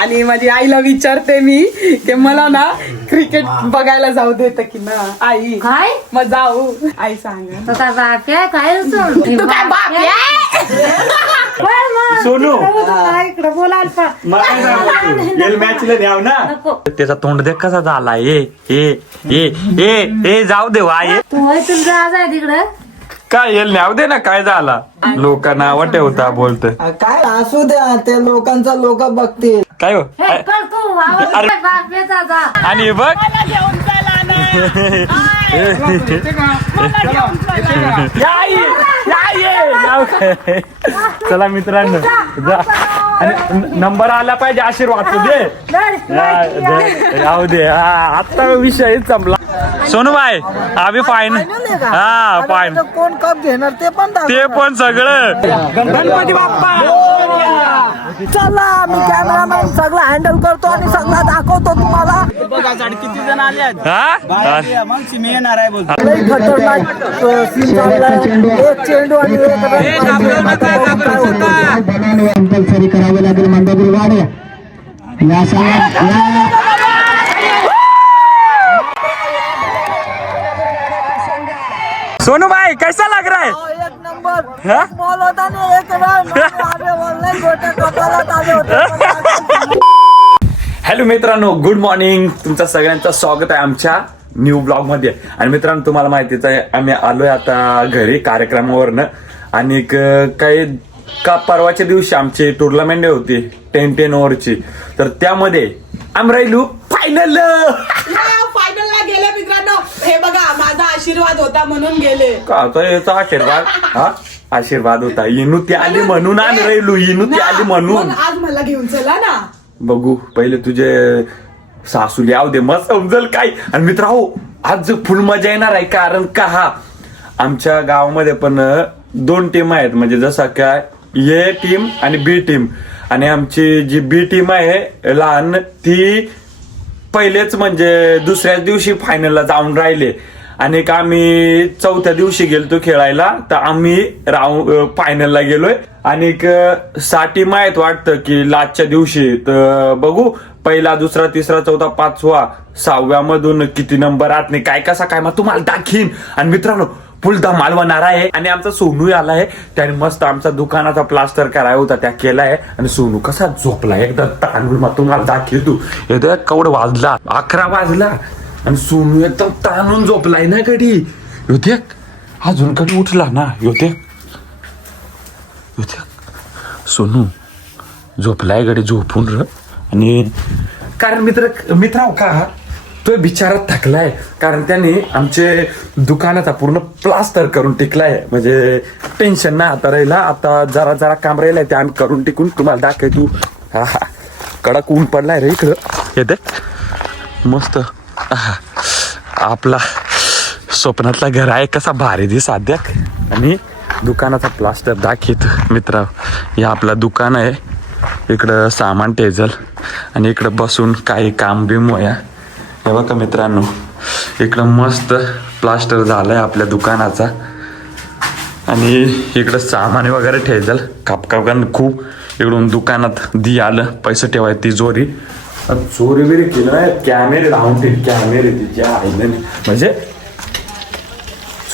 आणि माझी आईला विचारते मी की मला ना क्रिकेट बघायला जाऊ देत की ना आई काय मग जाऊ आई सांगा काय बाप आहे काय तू काय बाप आहे? सोनू इकडे बोलायला मॅचला न्याव ना त्याचा तोंड देख कसा झाला ए ए ए ए ए जाऊ दे वा ये तू होय तुला आज आहे तिकडं काय येल न्याव दे ना काय झाला लोकांना नाव ठेवता बोलत काय असू द्या ते लोकांचा लोक बघतील काय हो हे कर तू अरे. बाप आहे जा आणि बघ या आई, या ये. नाव काय? चला मित्रांनो जा आणि नंबर आला पाहिजे आशीर्वाद तू दे जाऊ दे आता विषय संपला सोनूबाई आम्ही फाईन हा फाईन कोण कप घेणार ते पण ते पण सगळं गणपती बाप्पा चला मी कॅमेरामॅन सगळं हँडल करतो आणि सगळं दाखवतो तुम्हाला किती जण आले हा मग मी येणार आहे बोलतो लई खतरनाक सीन चाललाय एक चेंडू आणि एक रन कंपल्सरी करावे लागेल मंडळी वाड्या या सोनूबाई कैसा लग रहा है एक नंबर बॉल होता आणि एक रन गोट्या कपालात आले होते हॅलो मित्रांनो गुड मॉर्निंग तुमचं सगळ्यांचं स्वागत आहे आमच्या न्यू ब्लॉग मध्ये आणि मित्रांनो तुम्हाला माहितीच आहे आम्ही आलोय आता घरी कार्यक्रमावरनं आणि काही का परवाच्या दिवशी आमची टुर्नामेंट होती 10 ओव्हरची तर त्यामध्ये आम्ही राहिलो फायनल फायनलला गेले मित्रांनो हे बघा माझा आशीर्वाद होता म्हणून गेले का तर याचा आशीर्वाद हा आशीर्वाद होता इनू ती आली म्हणून आम्ही राहिलो इनू ती आली म्हणून मग आज मला घेऊन चला ना बघू पहिले तुझे सासूले याव दे मग समजल काय आणि मित्र हो आज फुल मजा येणार आहे कारण का हा आमच्या गावामध्ये पण 2 टीम आहेत म्हणजे जसा काय ए टीम आणि बी टीम आणि आमची जी बी टीम आहे लहान ती पहिलेच म्हणजे दुसऱ्याच दिवशी फायनलला जाऊन राहिले आणि आम्ही 4थ्या दिवशी गेलतो खेळायला तर आम्ही फायनलला गेलोय आणि 6 टीम आहेत वाटतं की लास्टच्या दिवशी तर बघू पहिला दुसरा तिसरा चौथा 5वा 6व्या मधून किती नंबर आत नाही काय कसा काय मग तुम्हाला दाखीन आणि मित्रांनो फुल धमाल होणार आहे आणि आमचा सोनू आलाय त्याने मस्त आमचा दुकानाचा प्लास्टर करायचा होता त्या केलाय आणि सोनू कसा झोपला एकदा तांदूळ मग तुम्हाला दाखवतो येतो कवड वाजला 11 वाजला आणि सोनू एकदम ताणून झोपलाय ना कधी योते अजून कधी उठला ना योते सोनू झोपलाय गडी झोपून र आणि कारण मित्राव का तो बिचारा थकलाय कारण त्याने आमचे दुकानाचा पूर्ण प्लास्टर करून टिकलाय म्हणजे टेन्शन नाही आता राहिला आता जरा जरा काम राहिलंय ते आम्ही करून टिकून तुम्हाला दाखवतो हा हा कडक ऊन पडलाय रे इकडं येते मस्त आपला स्वप्नातला घर आहे कसा भारी दिस अद्याक आणि दुकानाचा प्लास्टर दाखवतो मित्र हे आपलं दुकान आहे इकडं सामान टेजल आणि इकडं बसून काही काम बिम होया हे बघा मित्रांनो इकडं मस्त प्लास्टर झालंय आपल्या दुकानाचा आणि इकडं सामान वगैरे ठेजल कापकापकान खूप इकडून दुकानात दी आलं पैसे ठेवाय ती चोरी बिरी केलं नाही कॅमेरे लावून ठेव कॅमेरे तिच्या आईने म्हणजे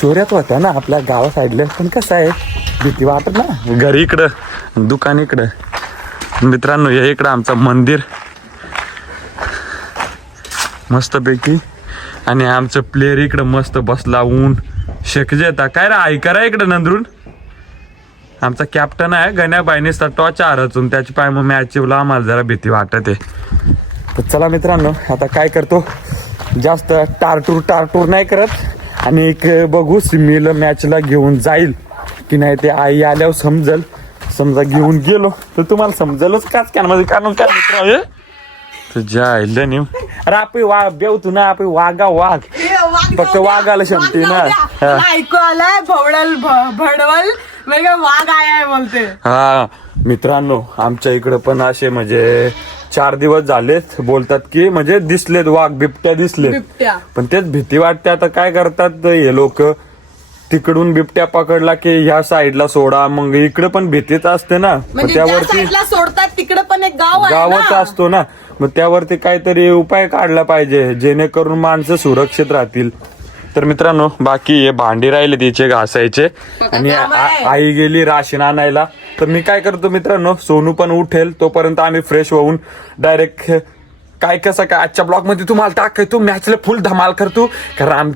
चोऱ्यात होत्या ना आपल्या गावा साईडला पण कसं आहे भीती वाटत ना घरी इकडं दुकान इकडं मित्रांनो हे इकडं आमचं मंदिर मस्तपैकी आणि आमचं प्लेअर इकडं मस्त बसला ऊन शेकजे येता काय रे ऐका रा इकडं नंदरून आमचा कॅप्टन आहे गण्याबाईनेचा टॉच रचून त्याची पाय मग मॅचला आम्हाला जरा भीती वाटत आहे तर चला मित्रांनो आता काय करतो जास्त टारटूर नाही करत आणि एक बघू सिमीला मॅचला घेऊन जाईल की नाही ते आई आल्यावर समजल समजा घेऊन गेलो तर तुम्हाला समजलच काच कॅनमध्ये कारण काय मित्र तुझ्या आईला नेम अरे आपण वाघ बेवतू ना आपण वाघ फक्त वाघाला शमते ना ऐकू आलाय भडवल वेगळं वाघ आहे बोलते हा मित्रांनो आमच्या इकडं पण असे म्हणजे 4 दिवस झाले बोलतात की म्हणजे दिसलेत वाघ बिबट्या दिसले, बिबट्या. पण तेच भीती वाटते. आता काय करतात हे लोक, तिकडून बिबट्या पकडला की ह्या साईडला सोडा, मग इकडे पण भीतीच असते ना. मग म्हणजे ज्या त्यावरती साईडला सोडतात तिकडे पण एक गाव आहे गावच ना. असतो ना, मग त्यावरती काहीतरी उपाय काढला पाहिजे जेणेकरून माणसं सुरक्षित राहतील. तर मित्रांनो, बाकी हे भांडी राहिले तिचे घासायचे आणि आई गेली राशन आणायला. तर मी काय करतो मित्रांनो, सोनू पण उठेल तोपर्यंत आम्ही फ्रेश होऊन डायरेक्ट काय कसं काय आजच्या ब्लॉग मध्ये तुम्हाला टाकायचो. मॅचला फुल धमाल करतो, कारण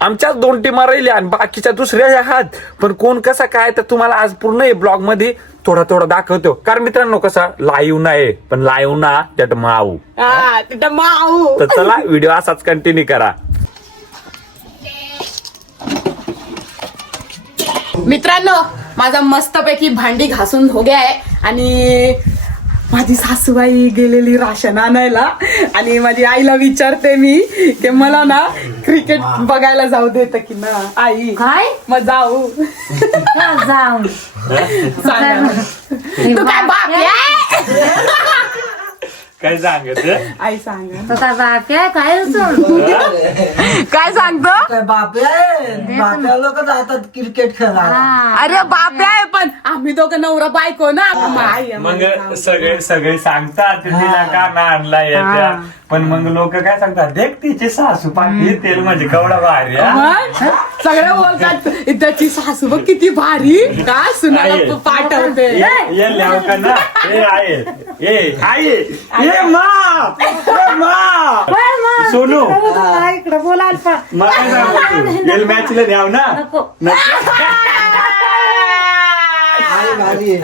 आमच्याच 2 टीमा राहिल्या आणि बाकीच्या दुसऱ्या आहात. पण कोण कसा काय तर तुम्हाला आज पूर्ण हे ब्लॉग मध्ये थोडा दाखवतो. कारण मित्रांनो कसा लाईव्ह नाही, पण लाईव्ह ना त्यात माऊ. हा, तिथं माऊ. तर चला व्हिडिओ असाच कंटिन्यू करा. मित्रांनो, माझा मस्तपैकी भांडी घासून हो गया आहे आणि माझी सासूबाई गेलेली राशन आणायला आणि माझी आईला विचारते मी की मला ना क्रिकेट बघायला जाऊ देत की ना आई. काय मग जाऊ. जाऊ सांगा ना. तू काय बाप आहे? काय सांगत आई सांगा. तसा बाप्या काय काय सांगतो? काय बाप्या लोक जातात क्रिकेट खेळायला. अरे बाप आहे, पण आम्ही दोघं नवरा बायको ना. मग आई मग सगळे सांगतात तिला का ना आणला याच्या, पण मग लोक काय सांगतात, देख तिचे सासू पाठी तेल म्हणजे केवढा भारी. मग सगळे बोलतात त्याची सासू बघ किती भारी का सुनाला पाठवते. ये लिहाव का ना, ए आहे, ए आहे, ए मा, ए मा. सोनू इकडे बोला अल्पा मग काय सांगतो तू, येल मॅचला न्याव ना.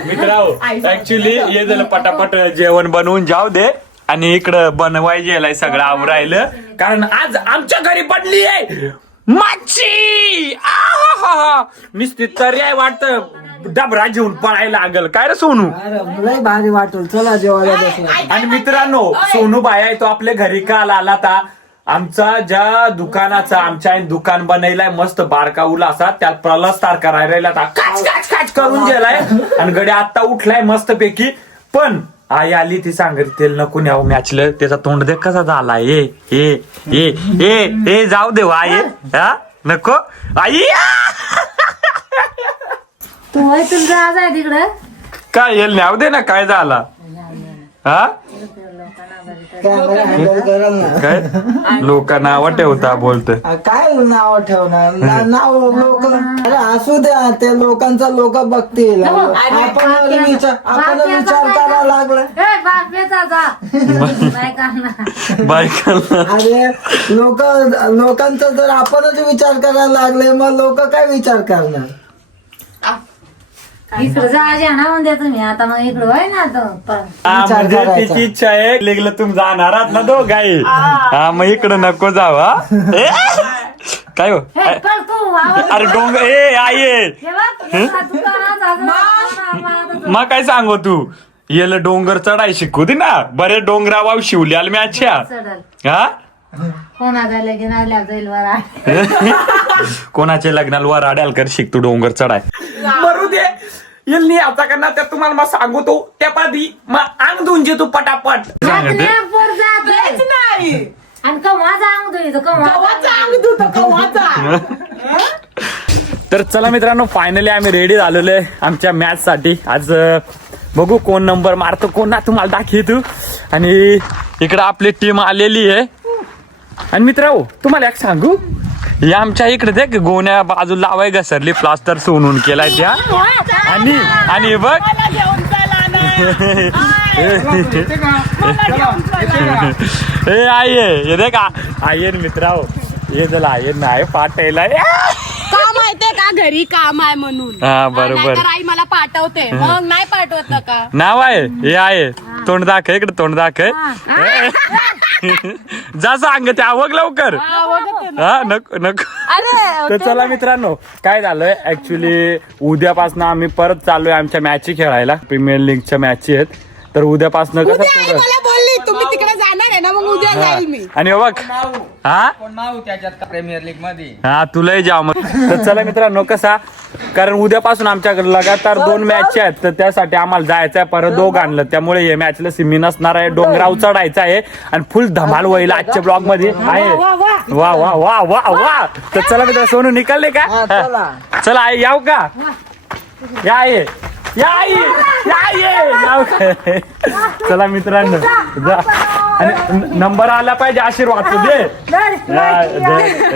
मित्रांनो, ऍक्च्युली ये झालं पटापट जेवण बनवून जाऊ दे आणि इकडं बनवायचे सगळं आवरायलं, कारण आज आमच्या घरी पडली आहे मच्छी. नुसती तरी आहे वाटत डबरा घेऊन पळायला लागल काय रे सोनू. लय भारी वाटल, चला जेवायला बसला. आणि मित्रांनो, सोनू बाई आहे तो आपल्या घरी काल आला ता. आमचा ज्या दुकानाचा आमच्या दुकान बनवलाय मस्त बारका उला असा, त्यात प्रलस्तार करायला काच करून गेलाय आणि गडे आता उठलाय मस्त पैकी. पण आई आली ती सांगत तेल नको न्याव मॅचलं, त्याचा तोंड देख कसा झाला. ए जाऊ दे आई, हा नको आई. तू होय तुझा आज आहे तिकडं काय येल न्याव दे ना, काय झाला हा. कॅमेरा हँडल करल ना. काय लोक नाव ठेवता बोलत. काय नाव ठेवणार नाव लोक. अरे असू द्या, ते लोकांचा लोक बघतील. आपण विचार करायला लागलं. बाप्याचा जा बायकांना अरे लोकांचा जर आपणच विचार करायला लागले, मग लोक काय विचार करणार. इकडे जा ना म्हणते तुम्ही आता, मग इकडे होय ना म्हणजे तिची इच्छा आहे लेगलं तुम्ही जाणार आहात ना दोघाई. हा मग इकडं नको जाऊ. हा काय हो, अरे डोंगर ए आई मग काय सांगू तू, येल डोंगर चढाय शिकू दे ना. बरे डोंगरावा शिवल्याल मॅच्या. हा कोणाचा लगीन आल्या जाईल वरा कोणाच्या लग्नाला वर आड्याल कर शिक तू डोंगर चढाय. मरू दे येल नाही आता करणार त्या तुम्हाला मग सांगू तो त्या पाठी मग अंग धुवून जे तू पटापट सांगते. नाही आणि कवाचा अंग धुतो कवाचा अंग धुतो कवाचा. तर चला मित्रांनो, फायनली आम्ही रेडी झालेलो आहे आमच्या मॅच साठी. आज बघू कोण नंबर मारतो कोण ना, तुम्हाला दाखवतो. आणि इकडं आपली टीम आलेली आहे. आणि मित्रांनो तुम्हाला एक सांगू, या आमच्या इकडे देख गोण्या बाजू लावाय घसरली, प्लास्टर सोनून केलाय त्या. आणि बघ ए आई देख आई मित्रांनो, ये जला आहे नाही पाठायला का माहितीये का घरी काम आहे म्हणून. हा बरोबर, नाहीतर आई मला पाठवते, मग नाही पाठवत का. नाव आहे हे आहे. तोंड दाखव इकडे, तोंड दाखव. जा सांग ते आवग लवकर. हा नको नको. तर चला मित्रांनो, काय झालंय ऍक्च्युली उद्यापासून आम्ही परत चाललोय आमच्या मॅची खेळायला. प्रीमियर लीगच्या मॅची आहेत. तर उद्यापासून कसं मला बोलली तुम्ही तिकडे जाणार आहे ना, मग मग उद्या जाईल मी. आणि बघ हा प्रीमियर लीग मध्ये हा तुलाही जाव मग. तर चला मित्रांनो कसा, कारण उद्यापासून आमच्याकडे लगातार 2 मॅच आहेत, तर त्यासाठी आम्हाला जायचं आहे परत दोघ आणलं, त्यामुळे हे मॅचला सिमी नसणार आहे, डोंगराव चढायचं आहे आणि फुल धमाल होईल आजच्या ब्लॉग मध्ये आहे. वा वा वा वा वा. तर चला मित्र, सोनू निकालले का? चला आई याव का? या ये या ये या ये याव का? चला मित्रांनो जा. आणि नंबर आला पाहिजे, आशीर्वाद तर दे.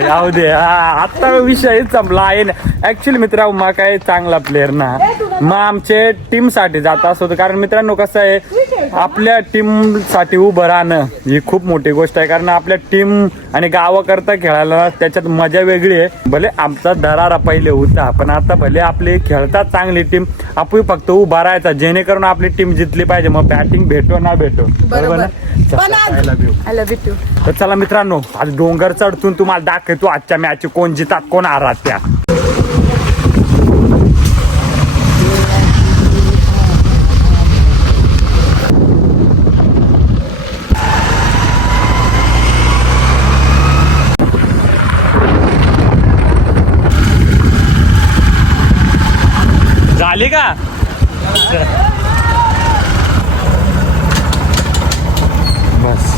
राहू दे. हा आता विषय संपला आहे. ऍक्च्युली मित्रांनो मग काय चांगला प्लेअर ना, मग आमचे टीम साठी जात असतो, कारण मित्रांनो कसं आहे, आपल्या टीम साठी उभं राहणं ही खूप मोठी गोष्ट आहे, कारण आपल्या टीम आणि गावाकरता खेळायला त्याच्यात मजा वेगळी आहे. भले आमचा दरारा पहिले होता, पण आता भले आपली खेळतात चांगली टीम, आपण फक्त उभा राहायचा, जेणेकरून आपली टीम जिंकली पाहिजे. मग बॅटिंग भेटो ना भेटो, बरोबर ना? I love you. तर चला मित्रांनो, आज डोंगर चढतून तुम्हाला दाखवतो आजच्या मॅच कोण जितात कोण हारात त्या. झाली का? बस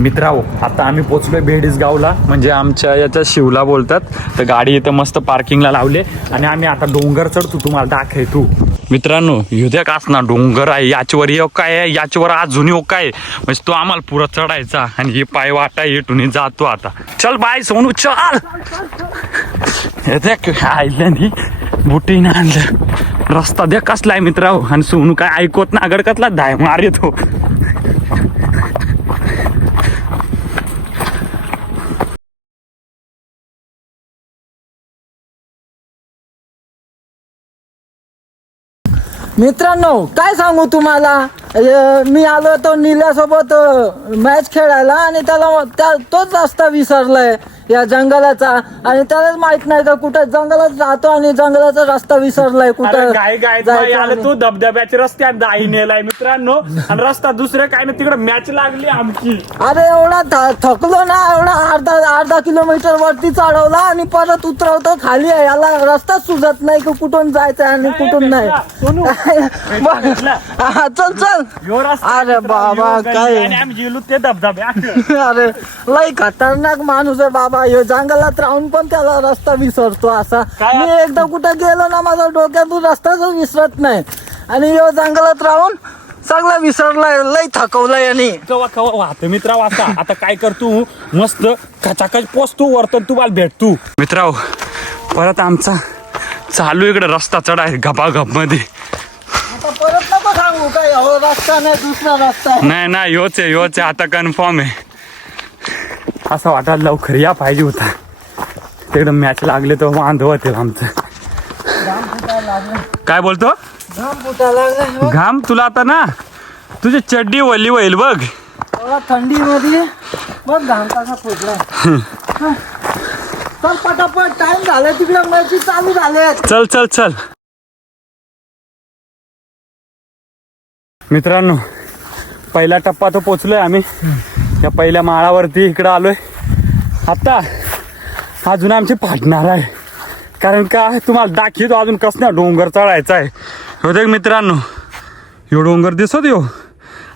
मित्रांनो, आता आम्ही पोचलोय बेडीस गावला, म्हणजे आमच्या याच्या शिवला बोलतात. तर गाडी इथं मस्त पार्किंगला लावले आणि आम्ही आता डोंगर चढतो, तुम्हाला दाखवतो. मित्रांनो युद्या कास ना डोंगर आहे, याच्यावर एक काय आहे, याच्यावर अजून एक काय, म्हणजे तो आम्हाला पुरा चढायचा आणि ही पाय वाटा इटून जातो. आता चल बाय सोनू चल. आईल्यानी बुटीने आणलं, रस्ता द्या कसला आहे मित्रांनो, आणि सोनू काय ऐकत ना, अगडकतला धाय मार येतो. मित्रांनो काय सांगू तुम्हाला, मी आलो तो नील्यासोबत मॅच खेळायला आणि त्याला तोच रस्ता विसरलाय या जंगलाचा, आणि त्यालाच माहित नाही का कुठे जंगलात जातो आणि जंगलाचा रस्ता विसरलाय कुठं. गाय गाय आलं तू धबधब्याच्या रस्त्यात दाई नेलाय मित्रांनो, आणि रस्ता दुसरे काय ना, तिकडे मॅच लागली आमची. अरे एवढा थकलो ना, एवढा अर्धा किलोमीटर वरती चढवला आणि परत उतरवतो खाली आहे, याला रस्ता सुचत नाही की कुठून जायचं आणि कुठून नाही. चल चल. अरे बाबा काय, आम्ही गेलो ते धबधब्या. अरे लय खतरनाक माणूस आहे बाबा, ह्यो जंगलात राहून पण त्याला रस्ता विसरतो असा. मी एकदा कुठं गेलो ना, माझ्या डोक्यातून रस्ताच विसरत नाही, आणि ह्यो जंगलात राहून सगळं विसरलाय, लय थकवलंय. आणि कवा कवा वाहत मित्रा वाचा. आता काय करतो, मस्त खचाखच पोचतो वरतून तुम्हाला भेटतो. मित्रांनो परत आमचा चालू इकडे रस्ता चढाय गपागप मध्ये. आता परत नको सांगू काय, हो रस्ता नाही दुसरा रस्ता आहे. नाही नाही योच आहे आता कन्फर्म आहे. असं वाटायला लवकर या पाहिजे होता, तिकडं मॅच लागले तर वांध होते आमचं. काय बोलतो? घाम फुटायला लागला. घाम तुला आता ना, तुझी चड्डी वली होईल बघ. थंडी मध्ये मग घाम कसा फुटला. चल पटापट, टाइम झाला, तिकडे मॅची चालू झाले. चल चल चल मित्रांनो, पहिला टप्पा तो पोचलोय आम्ही, या पहिल्या माळावरती इकडं आलोय. आता अजून आमची फाटणार आहे, कारण का तुम्हाला दाखवतो अजून कसं डोंगर चढायचा आहे. होते मित्रांनो, ह्यो डोंगर दिसत यो,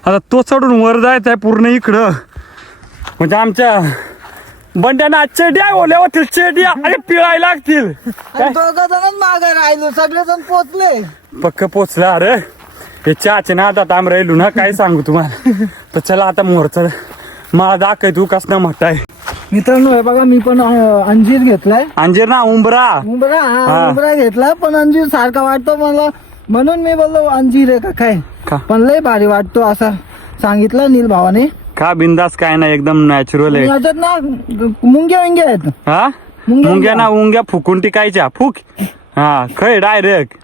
आता तो चढून वर जायचा आहे पूर्ण इकडं. म्हणजे आमच्या बंड्याना चेड्या ओल्या होतील, चेड्या आणि पिळायला लागतील. दोघं जणच मागे राहिलो, सगळेजण पोचले. पक्क पोचला. अरे हे चहाचे ना आता आम राहिलो ना, काय सांगू तुम्हाला. तर चला आता मोरचा मला दाखव तू कसं म्हटत आहे. मित्रांनो हे बघा, मी पण अंजीर घेतलाय. अंजीर ना उंबरा उंबरा घेतला, पण अंजीर सारखा वाटतो मला, म्हणून मी बोललो अंजीर आहे का काय, पण लय भारी वाटतो असं सांगितलं नील भावाने. का बिंदास काय ना, एकदम नॅचरल आहे. याच्यात ना मुंग्या विंग्या आहेत. हा मुंग्या ना, उंग्या फुकून टिकायच्या फुक. हा खय डायरेक्ट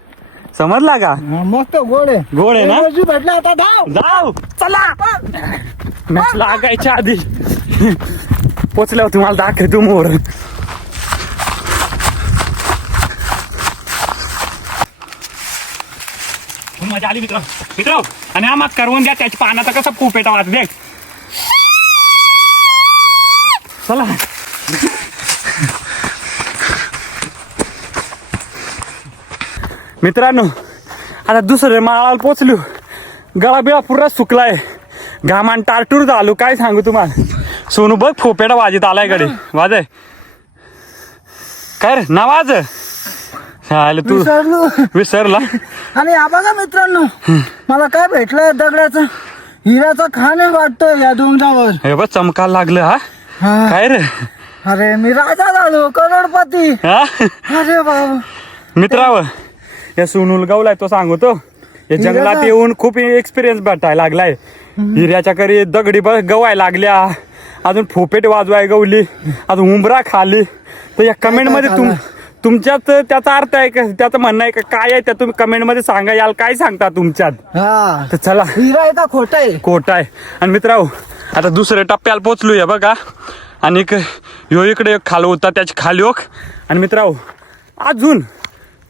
समजला का. मस्त गोड आहे, गोड आहे ना. भेटला आता जाऊ चला, मॅच लागायच्या आधी पोचल्यावर तुम्हाला दाखवतो मोर. मजा आली मित्र. आणि आम्हाला करवून द्या, त्याची पानाचा कसा खूप पेटा वाच देख. चला. मित्रांनो आता दुसऱ्या माळाला पोचलो. गळा बिळा पुरा सुकलाय, घामान टारटूर झालो. काय सांगू तुम्हाला. सोनू बघ फोपेडा वाजीत आलाय कडे. वाजाय काय रे ना वाज तू विसरलो. विसरला. आणि हा बघा मित्रांनो, मला काय भेटलंय दगडाचं हिऱ्याचा खाण वाटतोय या डोंगरावर. हे बघ चमकायला लागलं. हा हा. काय रे. अरे मी राजा झालो, करोडपती. हा अरे बाबा. मित्राव या सोनूल गावलाय तो सांगतो. या जंगलात येऊन खूप एक्सपिरियन्स भेटायला लागलाय. हिऱ्याच्या करी दगडी गवाय लागल्या, अजून फोपेट वाजवाय गवली, अजून उंबरा खाली. तर या कमेंट मध्ये तुमच्यात त्याचा अर्थ आहे का, त्याचं म्हणणं आहे का, काय आहे त्या तुम्ही कमेंट मध्ये सांगा. याल काय सांगता तुमच्यात. हा तर चला. हिरा आहे का खोटा आहे? खोटा आहे. आणि मित्रांनो आता दुसऱ्या टप्प्याला पोचलोय बघा. आणि ह्यो इकडे एक खाल होता, त्याची खाली ओक. आणि मित्रांनो अजून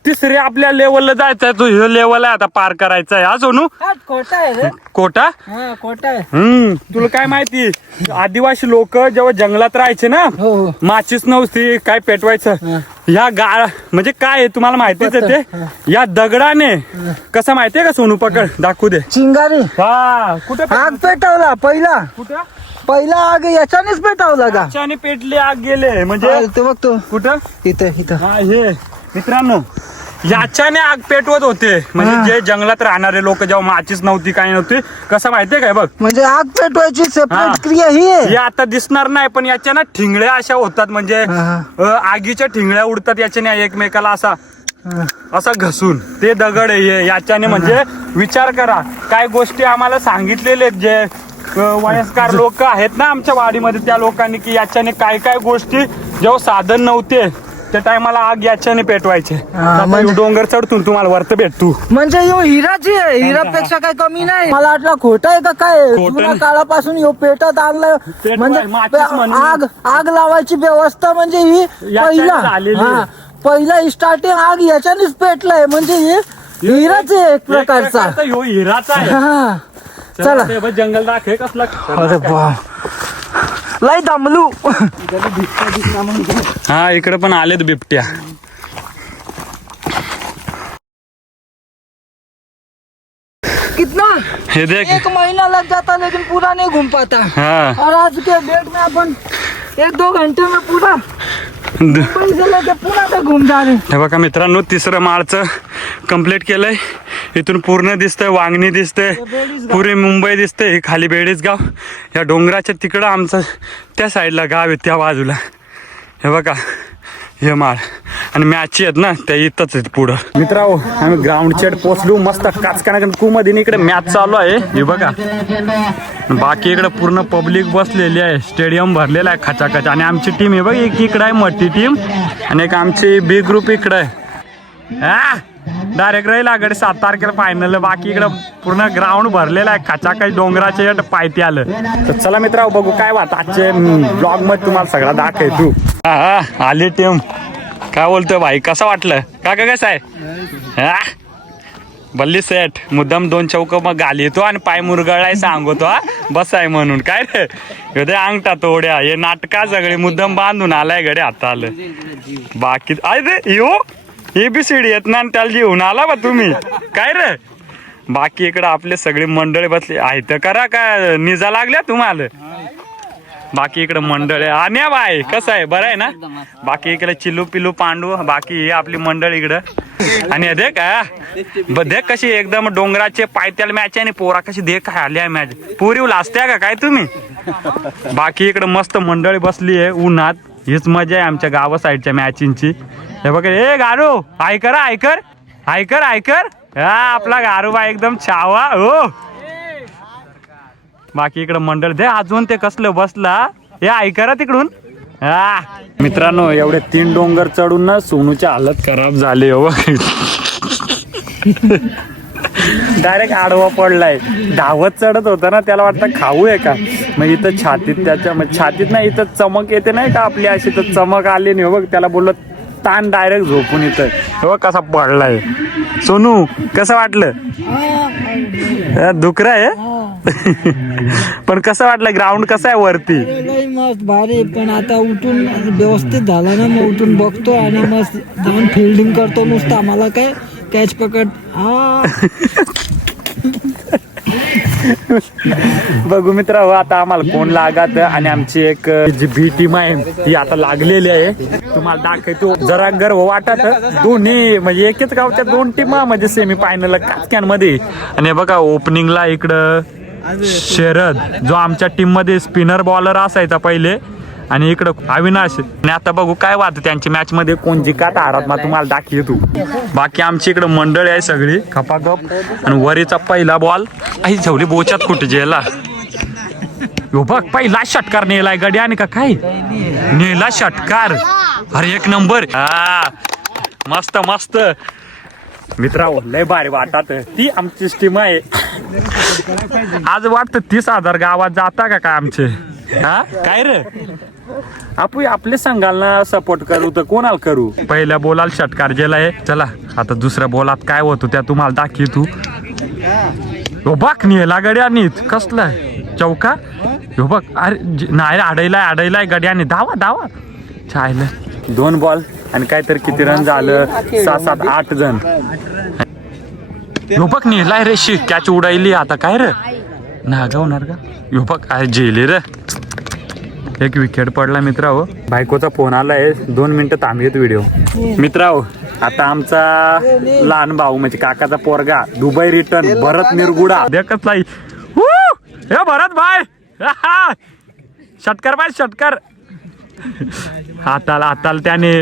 तिसरे आपल्या लेवलला जायचंय. तो ह्यो लेवल आहे आता पार करायचा आहे. आज सोनू हा, खोटा आहे रे. कोटा. हा खोटा आहे. तुला काय माहिती, आदिवासी लोक जेव्हा जंगलात राहायचे ना, हो हो. माचीच नव्हती काय पेटवायचं. या गाळ म्हणजे काय आहे तुम्हाला माहितीच आहे ते. या दगडाने कसं माहितीये का सोनू, पकड दाखवू दे. चिंगारी. हा कुठे आग पेटवला पहिला. कुठं पहिला आग याच्यानेच पेटवला का? त्याने पेटली आग गेले म्हणजे तो बघतो कुठं. इथं इथं. हा हे मित्रांनो याच्याने आग पेटवत होते. म्हणजे जे जंगलात राहणारे लोक जेव्हा माचीच नव्हती काय नव्हती, कसं माहितीये काय बघ. म्हणजे आग पेटवायची हा. सेपरेट क्रिया ही आहे. हे आता दिसणार नाही पण याच्यानं ठिंगळ्या अशा होतात. म्हणजे आगीच्या ठिंगळ्या उडतात याच्याने एकमेकाला असा घसून. ते दगड आहे याच्याने. म्हणजे विचार करा काय गोष्टी आम्हाला सांगितलेले आहेत जे वयस्कर लोक आहेत ना आमच्या वाडीमध्ये, त्या लोकांनी की याच्याने काय काय गोष्टी जेव्हा साधन नव्हते त्या टायमाला आग याच्याने पेटवायचे. आता डोंगर चढतून तुम्हाला वरत भेटतो. म्हणजे ह्यो हिराची आहे, हिरापेक्षा काय कमी नाही. मला वाटलं खोटा आहे का काय. खोटं जुन्या नाही. काळापासून ह्यो पेटत आणलं. म्हणजे माचीस म्हणून. आग लावायची व्यवस्था म्हणजे ही पहिला. झालेली. हा, पहिला स्टार्टिंग आग याच्यानेच पेटलाय. म्हणजे हे हिराच आहे एक प्रकारचा. ह्यो हिराचा आहे. हा चला. ते बघ जंगल दाखवे कसला. अरे बा लय दमलू. हा इकडे पण आलेत बिबट्या. कितना हे देख. 1 महीना लग जाता लेकिन पूरा नहीं घूम पाता. हा और आज के डेट में अपन 1-2 घंटे में पूरा मुंबई से लेके पुणे तक घूम जा रहे. हे बघा मित्रांनो तिसरं माळचं कम्प्लीट केलंय. इथून पूर्ण दिसतंय वांगणी दिसतंय, पुरी मुंबई दिसते. हे खाली बेडीच गाव. या डोंगराच्या तिकडं आमचं त्या साईडला गाव आहे त्या बाजूला. हे बघा हे माळ. आणि मॅच आहेत ना त्या इथंच आहेत पुढं. मित्रांनो आम्ही ग्राउंड चेट पोचलो. मस्त काचकाना मध्ये इकडे मॅच चालू आहे. हे बघा बाकी इकडे पूर्ण पब्लिक बसलेली आहे. स्टेडियम भरलेला आहे खचाखच. आणि आमची टीम आहे बघ, एक इकडे आहे मोठी टीम आणि एक आमची बी ग्रुप इकडे आहे. हा डायरेक्ट राहील आकडे 7 तारखेला फायनल. बाकी इकडं पूर्ण ग्राउंड भरलेला आहे खचाखच. डोंगराचे पायथी आलं. तर चला मित्रांनो बघू काय वाटतं आजचे ब्लॉग मध्ये तुम्हाला सगळा दाखव तू. हा आली टीम. काय बोलतोय भाई, कसं वाटलं काका, कसं आहे. हा बल्ली सेट मुद्दाम 2 चौक मग घाली येतो आणि पाय मुरगळाय सांगतो. हा बस आहे म्हणून काय रे ह्यो अंगठा तोड्या हे नाटका सगळे मुद्दाम बांधून आलाय गडे आता आलं. बाकी अरे यो ABCD येत ना त्याला घेऊन आला बा तुम्ही काय रे. बाकी इकडं आपले सगळे मंडळी बसले आहे. तर करा का निजा लागल्या तुम्हाला. बाकी इकडे मंडळ आहे. आणि बाय कसं आहे बरं आहे ना. बाकी इकडे चिलू पिलू पांडू बाकी ही आपली मंडळ इकडं. आणि देख देख कशी एकदम डोंगराचे पायथ्याला मॅच आहे. आणि पोरा कशी देख आली आहे मॅच. पुरी लाजत्या का काय तुम्ही. बाकी इकडे मस्त मंडळी बसली आहे उन्हात. हीच मजा आहे आमच्या गावा साईडच्या मॅचिंगची. हे बघा ए गारू ऐकर ऐकर ऐकर ऐकर. हा आपला गारूबा एकदम छावा हो. बाकी इकडं मंडळ दे अजून ते कसलं बसला हे ऐकरा तिकडून. हा मित्रांनो एवढे 3 डोंगर चढून ना सोनूची हालत खराब झाली हो. डायरेक्ट आडवा पडलाय. धावत चढत होता ना त्याला वाटतं खाऊ आहे का. मग इथं छातीत त्याच्या छातीत नाही इथं चमक येते नाही का आपली अशी. तर चमक आली नाही बघ त्याला बोललो ताण डायरेक्ट झोपून इथं. बघ कसा पडलाय. सोनू कसं वाटलं. दुखरा आहे पण कसं वाटलं ग्राउंड कसं आहे वरती? लय मस्त भारी. पण आता उठून व्यवस्थित झालं ना, मग उठून बघतो आणि मस्त जाऊन फिल्डिंग करतो नुसतं. आम्हाला काय कॅच पकड बघू मित्र आता आम्हाला कोण लागत. आणि आमची एक जी बी टीम आहे ती आता लागलेली आहे. तुम्हाला दाखवतो. जरा गर्व वाटत. दोन्ही म्हणजे एकच गावच्या दोन टीमा म्हणजे सेमी फायनल काचक्यांमध्ये. आणि बघा ओपनिंगला इकडं शरद जो आमच्या टीम मध्ये स्पिनर बॉलर असायचा पहिले, आणि इकडं अविनाश. आणि आता बघू काय वाटत त्यांची मॅच मध्ये कोण जिकात हारात मग तुम्हाला दाखवतो. बाकी आमची इकडं मंडळी आहे सगळी खपाखप. आणि वरीचा पहिला बॉल आई झवली बोचात कुठे जेला. यो बघ पहिला षटकार नेलाय गड्या. आणि का काय नेला षटकार. अरे एक नंबर. हा मस्त मस्त मित्रांनो, लय भारी वाटत. ती आमची टीम आहे. आज वाटतं 30,000 गावात जाता का काय आमचे? हा काय रे आपू आपले संघाला सपोर्ट करू तर कोणाला करू? पहिल्या बोलाला षटकार गेलाय. चला आता दुसऱ्या बोलात काय होतो त्या तुम्हाला दाखवतो. हो बघ नेला गड्यानी. कसला चौका. हो बघ. अरे नाही आडयलाय गड्याने. धावा धावा चायला. 2 बॉल आणि काहीतरी किती रन झालं 6-7-8 जण. हो बघ नेलाय रे. कॅच उडायली. आता काय रे ना जाऊणार का? हो बघ अरे जेली रे. एक विकेट पडला मित्रांनो. बायकोचा फोन आलाय. 2 मिनिटं थांबेत व्हिडिओ. मित्रांनो आता आमचा लहान भाऊ म्हणजे काकाचा पोरगा दुबई रिटर्न भरत निरगुडा देखत नाही. हे भरत भाई षटकार बाय षटकार. हाताला त्याने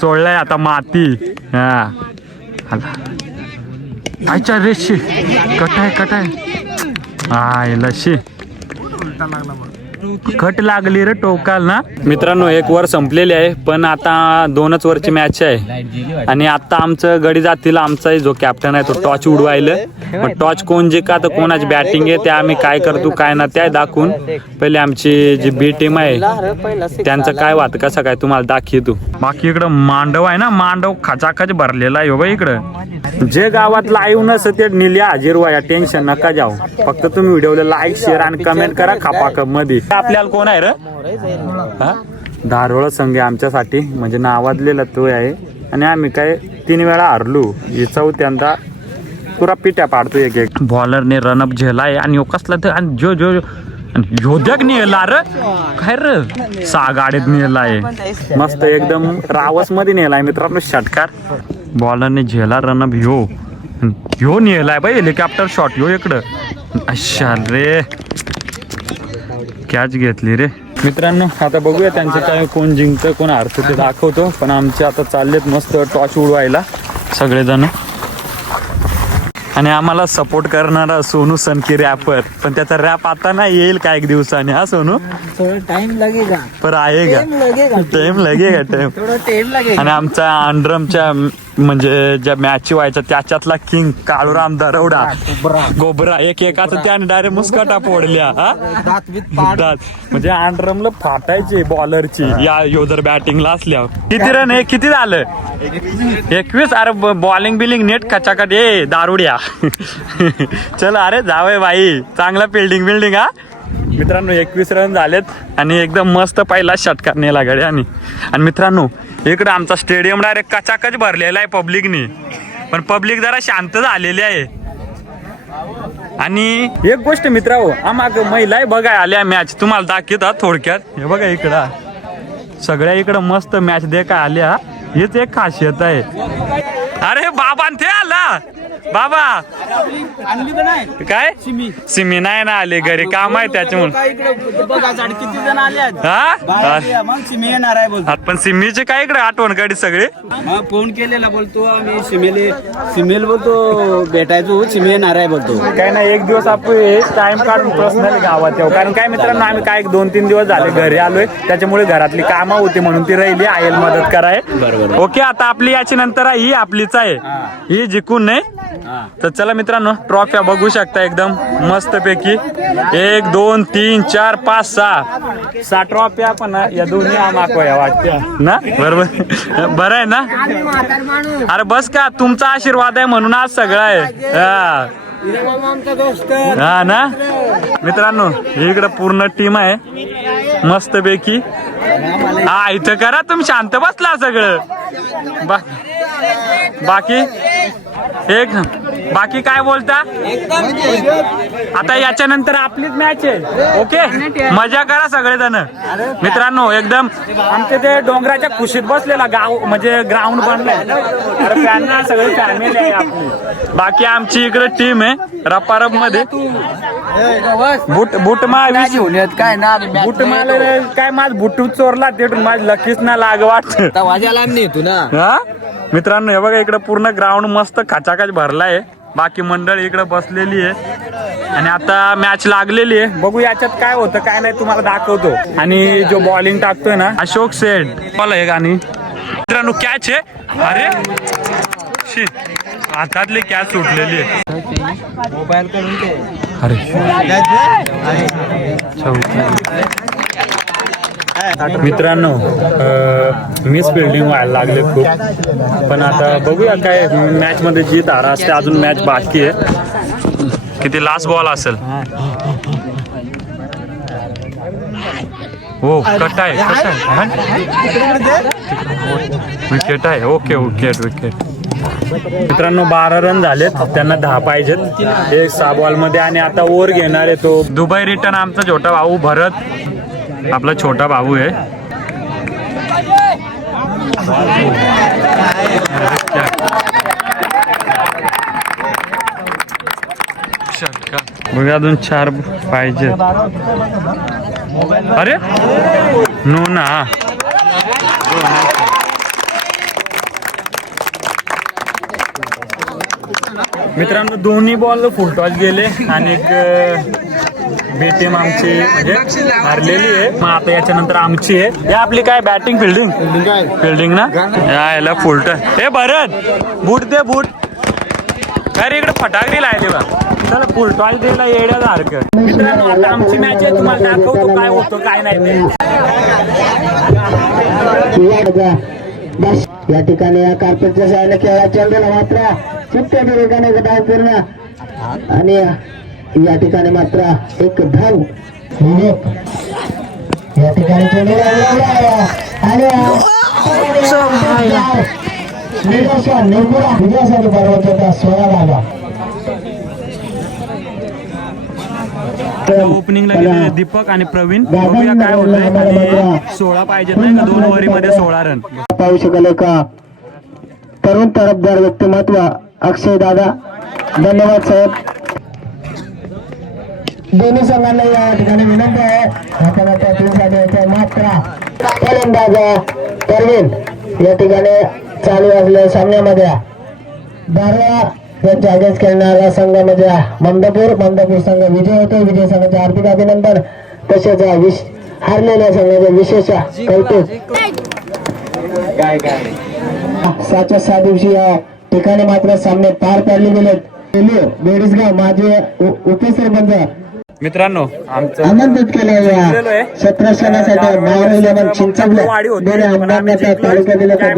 चोळलाय आता माती. हा आयच्या रेशी कटाय आय लशी कट लागली रे टोकाल ना. मित्रांनो 1 वर संपलेली आहे. पण आता 2च वरची मॅच आहे. आणि आता आमचं गडी जातील. आमचा जो कॅप्टन आहे तो टॉच उडवायला. मग टॉच कोण जिंका तर कोणाची बॅटिंग आहे ते आम्ही काय करतो काय ना त्या दाखवून पहिले आमची जी बी टीम आहे त्यांचं काय वाट कसं काय तुम्हाला दाखवतो. बाकी इकडं मांडव आहे ना. मांडव खचाखच भरलेला आहे. बघा इकडं जे गावात लाईव्ह नसतं ते निल्या हजेर व्हाया. टेन्शन नका जाऊ. फक्त तुम्ही व्हिडिओला लाईक शेअर आणि कमेंट करा खपाखप मध्ये. आपल्याला कोण आहे रे? धारोळ संघ आमच्यासाठी म्हणजे नावाजलेला तो आहे. आणि आम्ही काय 3 वेळा हारलो. ही चौथ्यांदा पुरा पिट्या पाडतो. एक बॉलरने रनअप झेलाय. आणि कसला तर योद्याक नेला र काय र 6 गाडीत नेलाय. मस्त एकदम रावस मध्ये नेलाय मित्रांनो षटकार. बॉलरने झेला रनअप ह्यो नेलाय बाई. हेलिकॉप्टर शॉट ह्यो इकडं. अच्छा रे कॅच घेतली रे. मित्रांनो आता बघूया त्यांचं काय कोण जिंकतं कोण हारतं ते दाखवतो. पण आमचे आता चाललेत मस्त टॉच उडवायला सगळेजण. आणि आम्हाला सपोर्ट करणारा सोनू सनकी रॅपर. पण त्याचा रॅप आता नाही येईल का एक दिवसाने. हा सोनू थोड़ा टाइम लगेगा. पर आएगा टाइम लगेगा. आणि आमचा अंडरमच्या म्हणजे ज्या मॅच व्हायच्या त्याच्यातला किंग काळूराम दरवडा गोबरा एकाच त्याने डायरेक्ट मुस्काटा फोडल्या. दात म्हणजे अंडरमला फाटायचे बॉलरची या योजर बॅटिंगला असल्यावर. किती रन आहे किती झालं 21. अरे बॉलिंग बिलिंग नेट खचाखट ये दारुड्या. चल अरे जावे बाई चांगला फिल्डिंग बिल्डिंग. हा मित्रांनो 21 रन झालेत. आणि एकदम मस्त पहिला षटकार नेला गड्या. आणि मित्रांनो इकडं आमचा स्टेडियम डायरेक्ट कचाकच भरलेला आहे पब्लिकने. पण पब्लिक जरा शांत झालेली आहे. आणि एक गोष्ट मित्रांनो आम्हाला महिला बघाय आल्या मॅच तुम्हाला दाखवतात थोडक्यात. हे बघा इकडं सगळ्या इकडं मस्त मॅच देखा आल्या. हेच एक खासियत आहे. अरे बाबा ते आला बाबा काय सिमी नाही ना आले घरी काम आहे त्याच्यामुळे. किती जण आले हा सिमी येणार आहे बोलतो. पण सिमीचे काय इकडे आठवण काढी सगळे. फोन केलेला बोलतो आम्ही सिमेल बोलतो भेटायचो. सिमी येणार आहे बोलतो. काय नाही एक दिवस आपण टाइम काढून पर्सनल गावात येऊ. कारण काय मित्रांनो आम्ही काय 2-3 दिवस झाले घरी आलोय. त्याच्यामुळे घरातली कामं होती म्हणून ती राहिली आईल मदत कराय. ओके आता आपली याची नंतर ही आपलीच आहे. ही जिंकून नाही. तर चला मित्रांनो ट्रॉफ्या बघू शकता एकदम मस्त पैकी 1 2 3 4 5 6 ट्रॉफ्या. पण या दोन्ही आम्हाला वाटत्या ना. बरोबर बरं आहे ना. अरे बस का तुमचा आशीर्वाद आहे म्हणून आज सगळं आहे. हा ना मित्रांनो, इकडे पूर्ण टीम आहे मस्त पैकी. हा इथं करा, तुम्ही शांत बसला सगळं. बाकी बाकी काय बोलता? आता याच्यानंतर आपलीच मॅच आहे. ओके, मजा करा सगळेजण. मित्रांनो एकदम आमच्या ते डोंगराच्या खुशीत बसलेला गाव म्हणजे ग्राउंड बनलाय. त्यांना सगळी फॅमिली आहे आपली. बाकी आमची इकडे टीम आहे रपारप मध्ये. बूट काय ना बूट माल काय माझ बुटू चोरला तिथून माझ लकीच ना लाग वाटत. हा मित्रांनो हे बघा इकडे पूर्ण ग्राउंड मस्त खचाखच भरलाय. बाकी मंडळ इकडे बसलेली आहे आणि आता मॅच लागलेली आहे. बघू याच्यात काय होतं काय नाही तुम्हाला दाखवतो. आणि जो बॉलिंग टाकतोय ना अशोक सेठ बोला हे गाणी. मित्रांनो कॅच आहे. अरे हातातली कॅच सुटलेली आहे. मोबाईल कडून अरे मित्रांनो मिस फिल्डिंग व्हायला लागले खूप. पण आता बघूया काय मॅच मध्ये जीत हार असते. अजून मॅच बाकी आहे. किती लास्ट बॉल असेल. हो कट आहे विकेट आहे. Okay wicket. मित्रांनो 12 रन झालेत, त्यांना 10 पाहिजेत. एक 6 बॉल मध्ये. आणि आता ओव्हर घेणार आहे तो दुबई रिटर्न आमचा छोटा भाऊ भरत. आपला छोटा भाऊ आहे. बघा अजून 4 पाहिजे. अरे नो ना. मित्रांनो दोन्ही बॉल फुलटॉस गेले आणि एक बी टीम आमची म्हणजे हारलेली आहे. मग आता याच्यानंतर आमची आहे. या आपली काय बॅटिंग फिल्डिंग ना यायला फुलटॉस. हे भरत बूट दे बूट. अरे इकडे फटाकडी लायली बा. चला फुलटॉस दिला येड्यासारखं. मित्रांनो आता आमची मॅच आहे. तुम्हाला दाखवतो काय होतं काय नाही ते. या ठिकाणी या कार्पेटच्या साहाय्याने खेळला चेंडूला मात्र चित्त ठिकाणी धाव पूर्ण. आणि या ठिकाणी मात्र एक धाव या ठिकाणी चेंडूला आणि विजयासाठी बरोबर 16 धावा. ओपनिंगला गेले दीपक आणि प्रवीण. बघूया काय होतंय. आणि 16 पाहिजेत नाही का 2 ओव्हरीमध्ये 16 रन. पाहू शकाल का तरुण तरफदार व्यक्तिमत्व अक्षय दादा. धन्यवाद साहेब. दोन्ही संघांना या ठिकाणी विनंती आहे हातामध्ये मात्र फलंदाज परवीन या ठिकाणी चालू असलेल्या सामन्यामध्ये 12 यांच्या अगेन्स्ट खेळणारा संघ म्हणजे ममदापूर संघ विजय होतो. विजय संघाचे हार्दिक अभिनंदन. तसेच हारलेल्या संघाचे विशेष कौतुक. 6 दिवसीय ठिकाणी मात्र सामने पार पाडले गेले. बेडसगाव माझे उपसरपंच मित्रांनो आमचं आनंदित केलं. 17 सणासाठी महाराष्ट्र चिंचवलं तालुक्यातील एका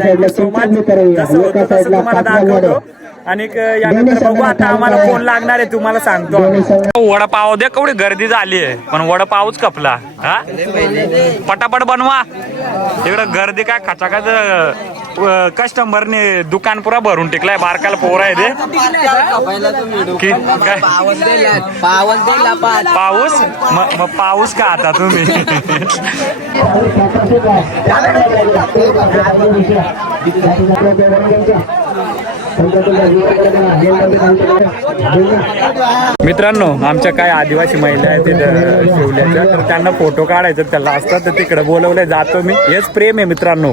साईडला चिंचवली करूया एका साईडला पाचवा. आणि यानंतर बघू आता आम्हाला फोन लागणार आहे तुम्हाला सांगतो. वडापाव दे केवढी गर्दी झाली आहे पण वडापावच कपला. हा पटापट बनवा. इकडं गर्दी काय खचाखच कस्टमरने दुकान पुरा भरून टिकलाय. बारकाला पोर आहे ते काय पाऊस मग पाऊस का आता तुम्ही. मित्रांनो आमच्या काय आदिवासी महिला आहेत तिथे शिवल्याच्या तर त्यांना फोटो काढायचं त्याला असतात तर तिकडे बोलवलं जातो मी. हेच प्रेम आहे मित्रांनो.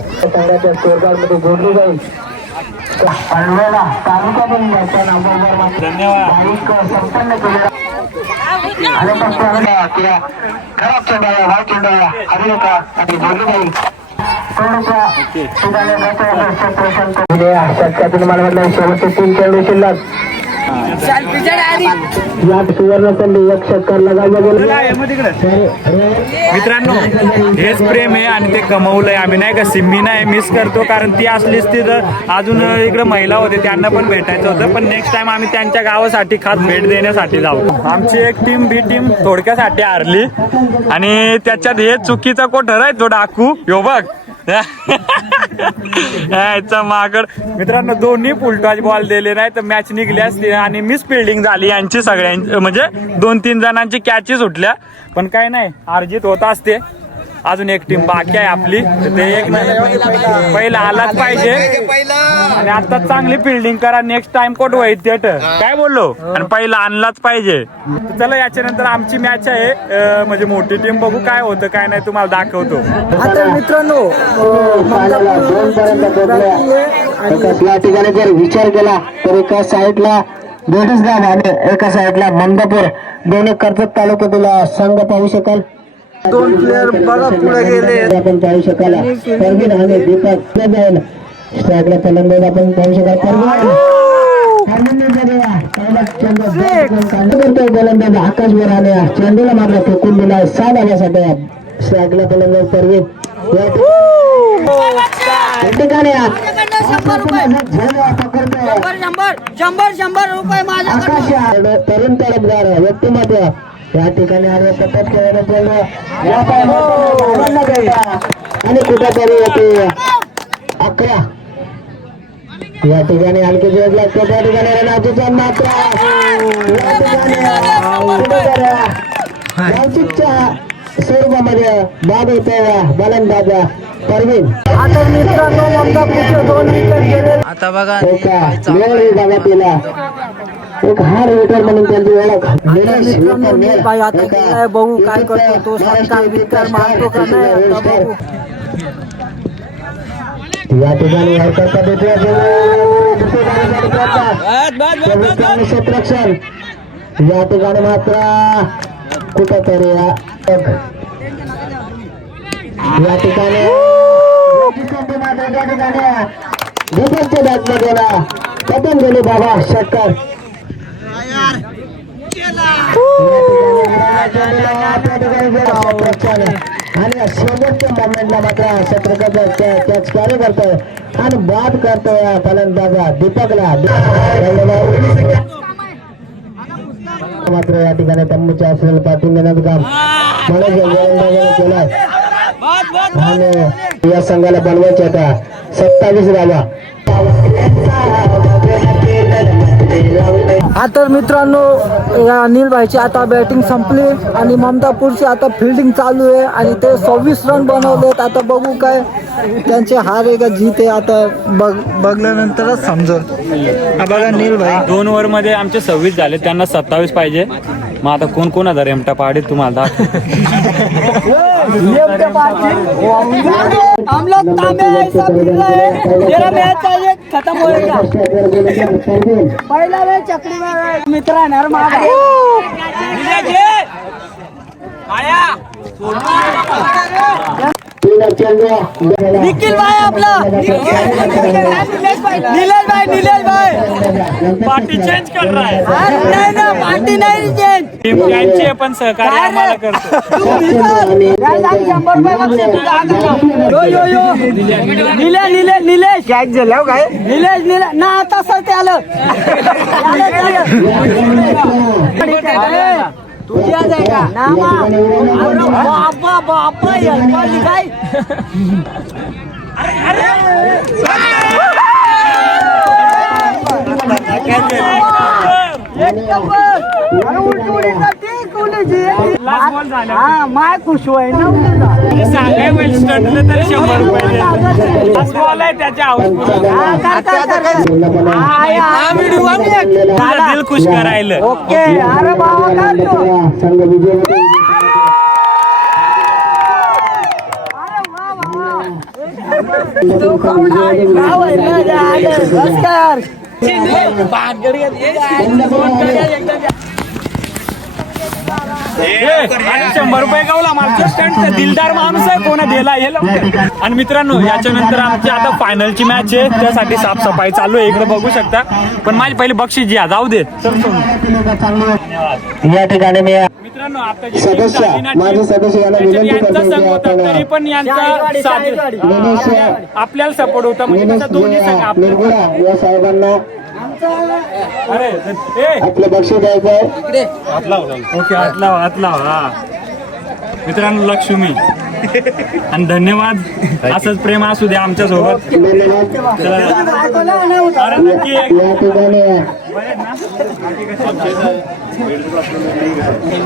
शेवटचे 3 चेंडू शिल्लक या सुवर्ण संधी एक षटकार लगावला गेला. मित्रांनो हेच प्रेम आहे आणि ते कमवलंय आम्ही नाही का. सिम्मी नाही मिस करतो कारण ती असलीच तिथं अजून इकडे महिला होते त्यांना पण भेटायचं होतं. पण नेक्स्ट टाइम आम्ही त्यांच्या गावासाठी खास भेट देण्यासाठी जाऊ. आमची एक टीम बी टीम थोडक्यासाठी हारली आणि त्याच्यात हे चुकीचा कोठर आहे तो डाकू यो बघ याचा माकड. मित्रांनो दोन्ही फुलटॉच बॉल दिले नाही तर मॅच निघली असती आणि मिस फिल्डिंग झाली यांची सगळ्यांची म्हणजे 2-3 जणांची कॅची सुटल्या. पण काय नाही अर्जित होत असते. अजून एक टीम बाकी आहे आपली ते एक पहिला आलाच पाहिजे आणि आता चांगली फिल्डिंग करा. नेक्स्ट टाइम कोट होईल थिएटर काय बोललो आणि पहिला आणलाच पाहिजे. चला याच्यानंतर आमची मॅच आहे म्हणजे मोठी टीम. बघू काय होतं काय नाही तुम्हाला दाखवतो. आता मित्रांनो या ठिकाणी जर विचार केला तर एका साईडला बेडसगाव आणि एका साईडला मंदापूर दोन्ही कर्जत तालुक्यातील संघ पाहू शकाल. 2 प्लेअर बघा पुढे गेले. आपण पाहू शकाल परवीन आणि दीपक जाईल. स्ट्राईकला फलंदाज आपण पाहू शकाल गोलंदाज आकाश बोराने चेंडूला मारला फेकून दिला 6 धावासाठी. स्ट्राईकला फलंदाज परवीन ठिकाणी तरुण तडफदार व्यक्तिमत्व या ठिकाणी आणि कुठेतरी येते 11 या ठिकाणी हलकी जोड लागतो. त्या ठिकाणी रणाजीचा मात्रा स्वरूपामध्ये बाद होते बलंदाजा परवीन. आता मित्रांनो ममदापूरचे 2 विकेट गेले. आता बघा भागातीला एक हार विकेट म्हणून त्यांची ओळख. मित्रांनो भाई आता गेलाय बघू काय करतो तो. सरकार विकेट मारतो का नाही आता बघू. या ठिकाणी क्षेत्ररक्षण या ठिकाणी मात्र कुठेतरी या ठिकाणी दीपकच्या बॅटने गेला कदम गेले बाबा षटकार. आणि शेवटच्या मोमेंटला मात्र क्षेत्ररक्षक कॅच कॅरी करतोय आणि बाद करतोय फलंदाजा दीपकला. मात्र या ठिकाणी तंबूच्या असलेलं पाठवून देण्याचं काम गोलंदाजाने केलंय आणि या संघाला बनवायचे आता 27 धावा. आता मित्रांनो या अनिल भाईची आता बॅटिंग संपली आणि ममदापूरची आता फिल्डिंग चालू आहे आणि ते 26 रन बनवलेत. आता बघू काय त्यांचे हार आहे का जीत आहे आता बघल्यानंतरच समजेल. बघा नील भाई 2 ओव्हर मध्ये आमचे 26 झाले त्यांना 27 पाहिजे. मग आता कोण कोणाचा रेमटा पाडे तुम्हाला पहिला वेळ चकडी मित्र येणार माझा. निखिल भाई आपला निलेश भाई पार्टी चेंज कर रहा है. नाही ना पार्टी नाही चेंज. टीम त्यांची आहे पण सहकार्य आम्हाला करतो. 100 निलेश कॅच झाल्या काय निलेश ना तसं ते आलं तुझ्या जायगा ना बापा बापा काय माय खुश होय ना सांगाय वेल स्टंटलं तर 100 रुपये त्याच्या दिल खुश करायला. ओके अरे बाबा संघ विजय आणि 100 रुपये गावला मागचा स्टंट दिलदार माणूस आहे कोणा दिला हे आणि मित्रांनो याच्यानंतर आमची आता फायनलची मॅच आहे त्यासाठी साफसफाई चालू आहे इकडे बघू शकता पण माझी पहिली बक्षीस जी जाऊ दे या ठिकाणी मी मित्रांनो आता जी सदस्य team झाली ना माझे team, सदस्य यांना त्याच्यात विनंती यांचा करतो संघ की होता आपण तरी पण यांचा साथ- आपल्याला सपोर्ट होता म्हणजे कसं दोन्ही संघ आपल्या निर्गुणा या साहेबांना अरे ए आपलं बक्षीस द्यायचं आहे. ओके हात लाव हा मित्रांनो लक्ष्मी आणि धन्यवाद असंच प्रेम असू द्या आमच्या सोबत धन्यवाद. अरे नक्की या ठिकाणी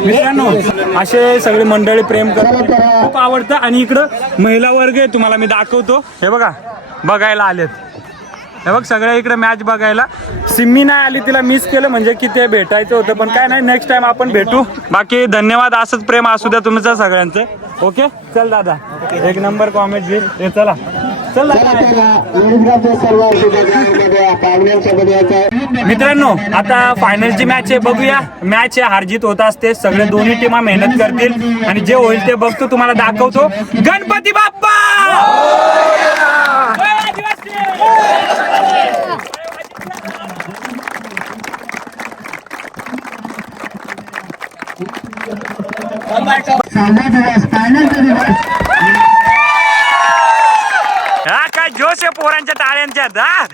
मित्रांनो असे सगळे मंडळी प्रेम करतात खूप आवडतं आणि इकडं महिला वर्ग आहे तुम्हाला मी दाखवतो हे बघा बघायला आलेत हे बघ सगळ्या इकडे मॅच बघायला सिम्मी नाही आली तिला मिस केलं म्हणजे की ते भेटायचं होतं पण काय नाही नेक्स्ट टाइम आपण भेटू बाकी धन्यवाद असंच प्रेम असू द्या तुमचं सगळ्यांचं ओके चल दादा एक नंबर कॉमेंट दे चला चल मित्रांनो आता फायनलची मॅच आहे बघूया मॅच आहे हारजीत होत असते सगळे दोन्ही टीमा मेहनत करतील आणि जे होईल ते बघतो तुम्हाला दाखवतो गणपती बाप्पा जय आदिवासी! हा काय जोश आहे पोरांच्या टाळ्यांच्यात हा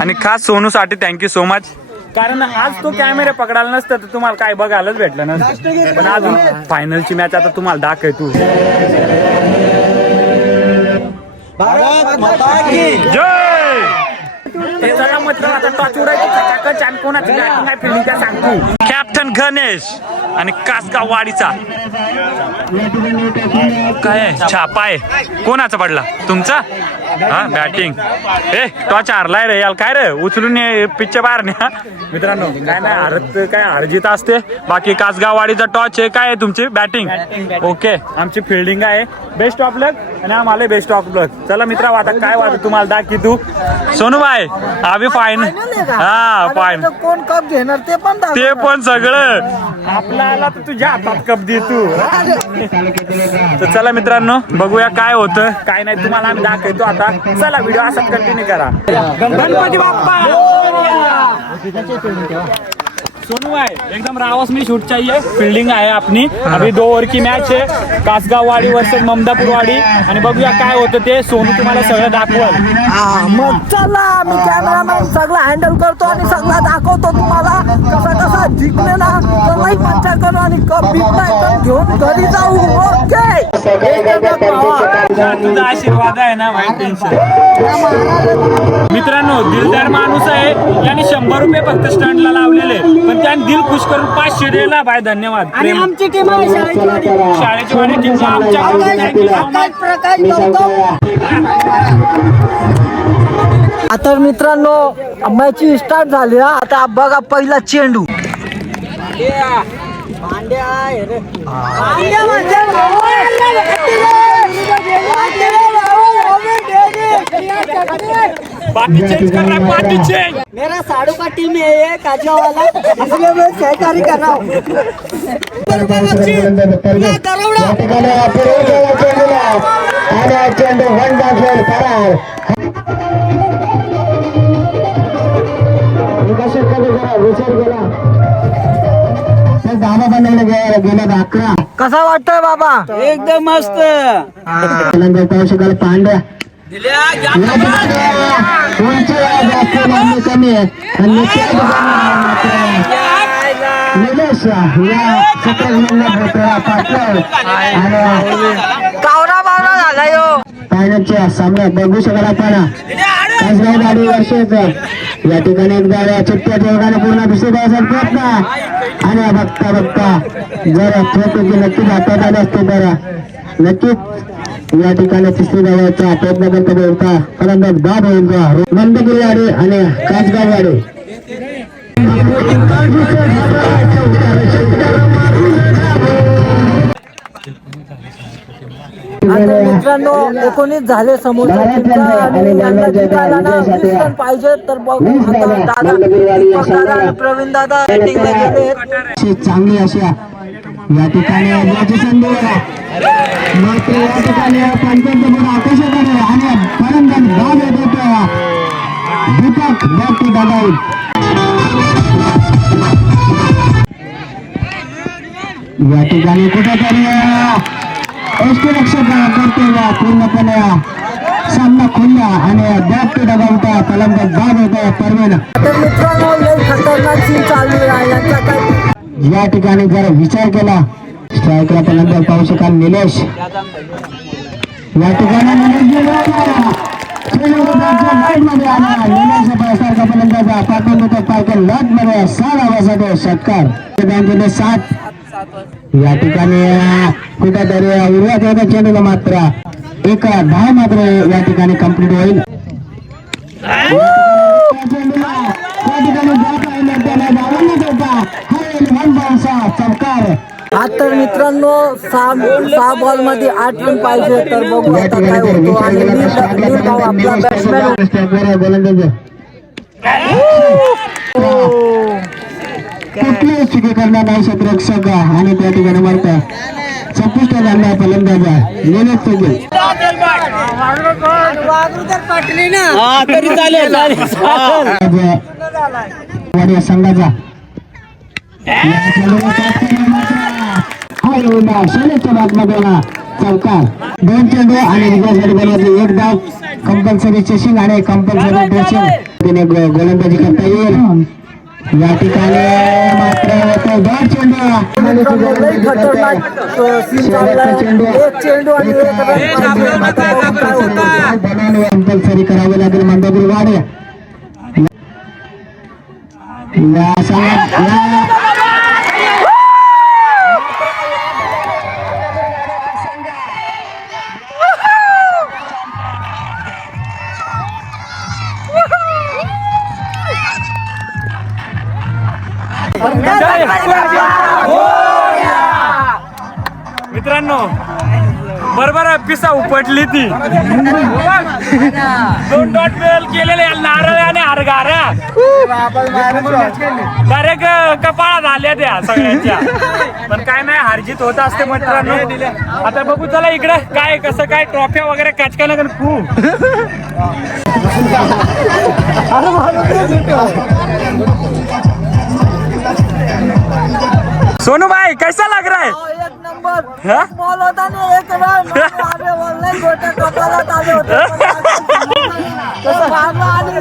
आणि खास सोनूसाठी थँक्यू सो मच कारण आज तो कॅमेरा पकडायला नसतं तर तुम्हाला काय बघायलाच भेटलं नसतं पण अजून फायनलची मॅच आता तुम्हाला दाखवतो जय तर चला मित्र आता टॉच उडायची आणि कोणाची बॅटिंग आहे फिल्डिंग त्या सांगतो कॅप्टन गणेश आणि कासगाव वाडीचा काय आहे? छापा आहे कोणाचा पडला तुमचा हा बॅटिंग ए टॉच हारलाय रे याल काय रे उचलून पिच्च्या बाहेर न्या मित्रांनो काय नाही हारत काय हारजीत असते बाकी कासगाव वाडीचा टॉच आहे काय आहे तुमची बॅटिंग ओके आमची फिल्डिंग आहे बेस्ट ऑफ लक आणि आम्हाला बेस्ट ऑफ लक चला मित्रा आता काय वाटत तुम्हाला दाखी तू सोनूबाई आम्ही फायनल हा फायनल कोण कप घेणार ते पण सगळं आपल्याला तर तुझ्या हातात कप दे तू तर चला मित्रांनो बघूया काय होतं काय नाही तुम्हाला आम्ही दाखवतो आता चला व्हिडिओ असाच कंटिन्यू करा गणपती बाप्पा सोनू भाई एकदम रावस में शूट चाहिए फील्डिंग आहे अपनी अभी 2 ओव्हर की मॅच आहे कासगाव वाडी वर्सेस ममदापूर वाडी आणि बघूया काय होतं ते सोनू तुम्हाला सगळं दाखवल मग चला मी कॅमेरामॅन सगळं हँडल करतो आणि सगळं दाखवतो तुम्हाला कसा जिंकले ना तर लाईक मज्जा करू आणि कप बिप घेऊन घरी जाऊ ओके तुझा आशीर्वाद आहे ना भाई टेन्शन मित्रांनो दिलदार माणूस आहे याने 100 रुपये फक्त स्टंटला लावलेले पण त्याने दिल खुश करून 500 दिला भाई धन्यवाद आणि आमची टीम आहे शाळेची वाडी टीम आता मित्रांनो मॅच स्टार्ट झाली आता बघा पहिला चेंडू पार्टी चेंज कर रहा पार्टी चेंज मेरा साड़ू का टीम है ये काजा वाला इसलिए मैं सहकारी कर रहा हूँ कसा वाटतोय बाबा एकदम मस्त पांड्या कमी आहे कावरा बावरा झाला यो फायनलच्या सामन्यात बघू शकाल आपण कासगाव गाडी वर्षाचा या ठिकाणी एकदा चिठ्ठ्या ठेवण्याने पूर्ण अभिषेक करायचा प्रयत्न आणि बघता बघता जर की नक्कीच हातात आले असते तर नक्कीच या ठिकाणी तिसरी धावाचा प्रयत्न करता होता फलंदाज बाद होईल का नंदगिरी वाडे आणि कासगाव वाडे. आता मित्रांनो 19 झाले समोर आणि यांना जिंकायला ना 20 रन पाहिजे तर बघू आता दादा प्रवीण दादा बॅटिंगला गेले. चांगली अशा या ठिकाणी याची संधी मात्र या ठिकाणी पंचायत आकर्षक आहे आणि फलंदाज बाद होतो दीपक बॅट दादा. या ठिकाणी कुठेतरी यष्टीरक्षक करते पूर्णपणे सामना खुलला आणि बॅट डगावता फलंदाज बाद होता परवेन. तर मित्रांनो लय खतरनाक सीन चालू आहे यांचा काय. या ठिकाणी जर विचार केला स्ट्रायकला फलंदाज पाहू शकाल निलेश. या ठिकाणी निलेश फलंदाज पाठवून देतो पायकन लट मध्ये 6 धावासाठी षटकार बँकेने 7. या ठिकाणी कुठेतरी उर्वरित होता चेंडूला मात्र 1 धाव मात्र या ठिकाणी कंप्लीट होईल. चौकार. आता मित्रांनो 6 बॉल मध्ये 8 रन पाहिजे तर बघू आता काय होतो. आणि नील भाऊ आपला बॅट्समॅन गोलंदाज कुठलीही चुकी करणार नाही क्षेत्ररक्षक आणि त्या ठिकाणी मारतात संपुष्ट झाला फलंदाज निलेश चुकी. संघाचा शैलेशच्या बाजूला चौकार 2 चेंडू आणि विकास गडबडीमध्ये 1 धाव कंपल्सरी चेसिंग आणि कंपल्सरी ड्रेसिंग तिने गोलंदाजी करता येईल. या ठिकाणी मात्र 2 चेंडू लय खतरनाक सीन चाललाय. 1 चेंडू आणि 1 रन पाहिजे. आता बघू काय होतं. कंपल्सरी करावे लागेल मंदगिरी वाडे. मित्रांनो बरोबर पिसा उपटली ती 2 डॉट फेल केलेले नारळ आणि हरगाऱ्या डायरेक्ट कपाळात आल्या त्या सगळ्यांच्या. पण काय नाही हारजीत होत असते मित्रांनो. आता बघू चला इकडे काय कसं काय ट्रॉफ्या वगैरे कॅच ना खूप. सोनू भाई कैसा लग रहा है. 1 नंबर हाँ? बॉल होता आणि 1 रन. अरे ऑनलाईन गोट्या कपालात आले होते. कसं मारलं आणि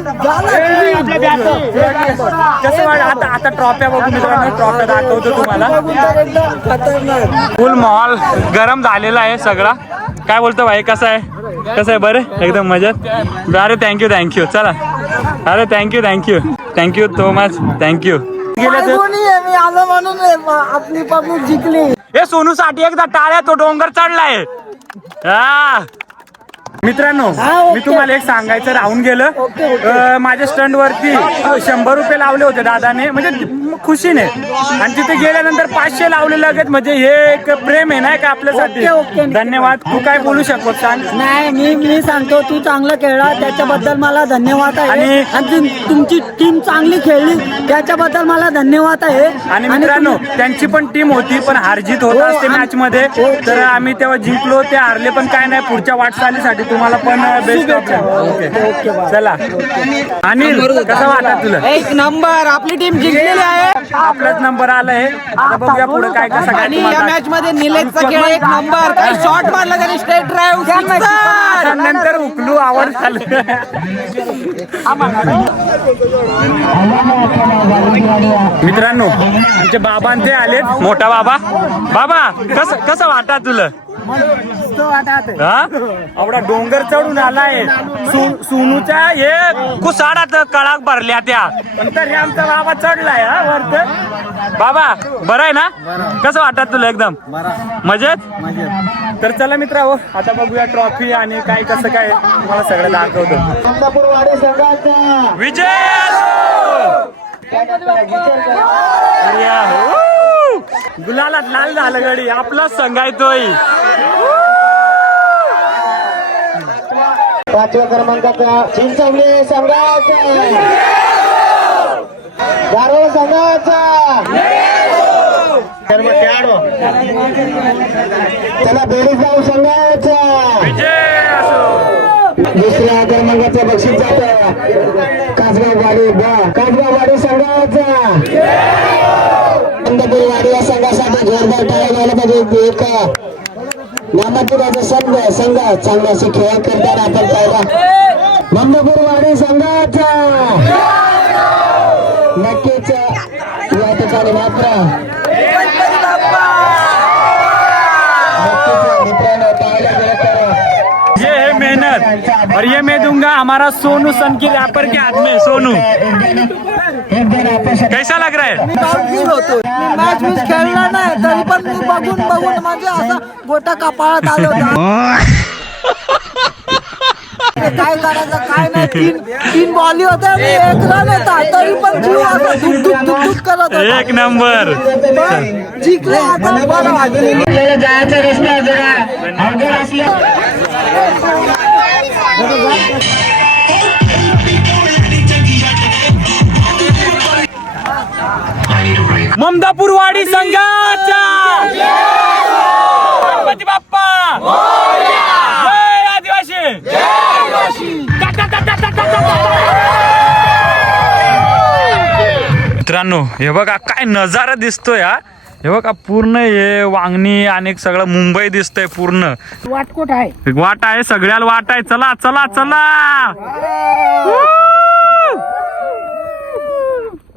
कसं वाटत आता ट्रॉफ्या बघू मित्रांनो. ट्रॉफ्या दाखवतो तुम्हाला. एकदम खतरनाक. फुल माहोल गरम झालेला आहे सगळा. काय बोलतो भाई कसं आहे बरं एकदम मजेत. अरे थँक्यू चला. अरे थँक्यू सो मच थँक्यू. कोणी आहे मी आलो म्हणून आपली पब्लिक जिंकली. हे सोनू साठी एकदा टाळ्या तो डोंगर चढलाय. मित्रांनो मी तुम्हाला एक सांगायचं राहून गेलं. माझ्या स्टंड वरती 100 रुपये लावले होते दादाने म्हणजे खुशीने आणि तिथे गेल्यानंतर 500 लावले लगेच. म्हणजे हे एक प्रेम आहे नाही का आपल्यासाठी. धन्यवाद. तू काय बोलू शकतो सांग. नाही मी सांगतो तू चांगलं खेळला त्याच्याबद्दल मला धन्यवाद आहे. आणि तुमची टीम चांगली खेळली त्याच्याबद्दल मला धन्यवाद आहे. आणि मित्रांनो त्यांची पण टीम होती पण हारजीत होत असते मॅच मध्ये. तर आम्ही तेव्हा जिंकलो ते हारले पण काय नाही. पुढच्या वाटचालीसाठी तुम्हाला पण बेस्ट ऑफ लक. ओके चला. आणि कसं वाटत तुला. 1 नंबर आपली टीम जिंकलेली आहे. आपलाच नंबर आलाय. आता बघूया पुढे काय कसं काय. आणि या मॅच मध्ये निलेशचा खेळ 1 नंबर. काही शॉट मारला त्याने स्ट्रेट ड्राईव्ह नंतर उकलू आवड झालं. मित्रांनो आमचे बाबा ते आले. मोठा बाबा कसं वाटत तुला. हा आपला डोंगर चढून आलाय सोनूच्या हे कुसाडात कळाक भरल्या त्या पण तरी आमचा बाबा चढलाय हा वरत. बाबा बरं आहे ना? कसं वाटत तुला? एकदम मजेत. तर चला मित्र हो, आता बघूया ट्रॉफी आणि काय कसं काय तुम्हाला सगळं दाखवतो. चंदापूरवाडी संघाचा विजय गुलालात लाल झालं गडी, आपला संघ आहे तोय. 5व्या क्रमांकाचा चिंचवली संघाचा, गारोळ संघाचा, त्याला बेरीगाव संघाचा विजय असो. दुसऱ्या क्रमांकाचा बक्षीस जात कासगाववाडी संघाचा. चंदापूरवाडी या संघासाठी जोरदार टाळ्या झाला पाहिजे. एक नामापुराचा संघ चांगला असे खेळ करताना आपण पाहिला. चंदापूरवाडी संघाचा नक्कीच या ठिकाणी मात्र मित्रांनो पाहायला गेलं तर ये है मेहनत और ये मैं दूंगा हमारा सोनू सन की रैपर के हाथ में. सोनू कैसा लग रहा है? फील होतो. मी मॅच खेळला नाही तरी पण मी बघून म्हणजे असं गोटा कपाळात आलं होतं. काय करायचं काय नाही. तीन बॉली होत्या आणि 1 रन होता तरी पण जीव असं धुक करत होता. एक नंबर. पण जिंकले आता बरं वाटलं. आपल्याला जायचा रस्ता जरा अवघड असला. ममदापूरवाडी संघाचा गणपती बाप्पा जय आदिवासी. मित्रांनो हे बघा काय नजारा दिसतोय हा. हे बघा पूर्ण हे वांगणी आणि सगळं मुंबई दिसतंय पूर्ण. वाटकोट आहे. वाट आहे सगळ्याला वाट आहे. चला चला चला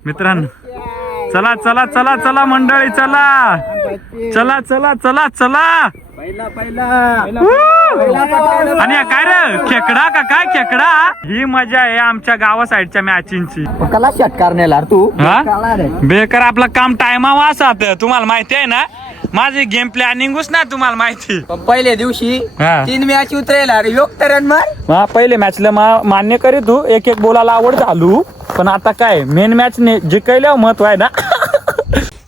मित्रांनो, चला चला चला चला मंडळी, चला चला चला चला चला. आणि काय रे खेकडा का काय खेकडा? ही मजा आहे आमच्या गावा साईडच्या मॅचिंगची. कला षटकार नेला तू. बेकार आपलं काम टायमा असात. तुम्हाला माहिती आहे ना माझी गेम प्लॅनिंगच ना तुम्हाला माहिती. पहिल्या दिवशी हा. 3 मॅच उतरेल अरे योग तरण मार. पहिले मॅचला मान्य करीत तू एक बोलायला आवड झालू. पण आता काय मेन मॅच जिंकायला महत्व आहे ना.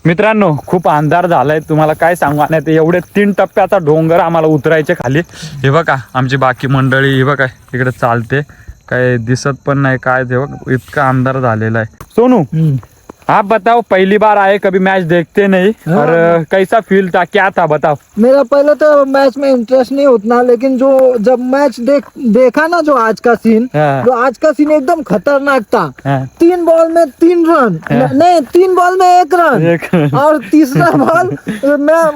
मित्रांनो खूप अंधार झालाय, तुम्हाला काय सांगू. नाही एवढे 3 टप्प्याचा डोंगर आम्हाला उतरायचे खाली. हे बघा आमची बाकी मंडळी हे बघा इकडे चालते, काय दिसत पण नाही काय. हे बघ इतका अंधार झालेला आहे. सोनू आप बताओ, पहली बार आए, कभी मैच देखते नहीं और कैसा फील था, क्या था बताओ? मेरा पहले तो मैच में इंटरेस्ट नहीं उतना, लेकिन जो जब मैच देखा ना जो आज का सीन, हाँ। जो आज का सीन एकदम खतरनाक था। हाँ। 3 बॉल में 3 रन, नहीं 3 बॉल में 1 रन, और तीसरा बॉल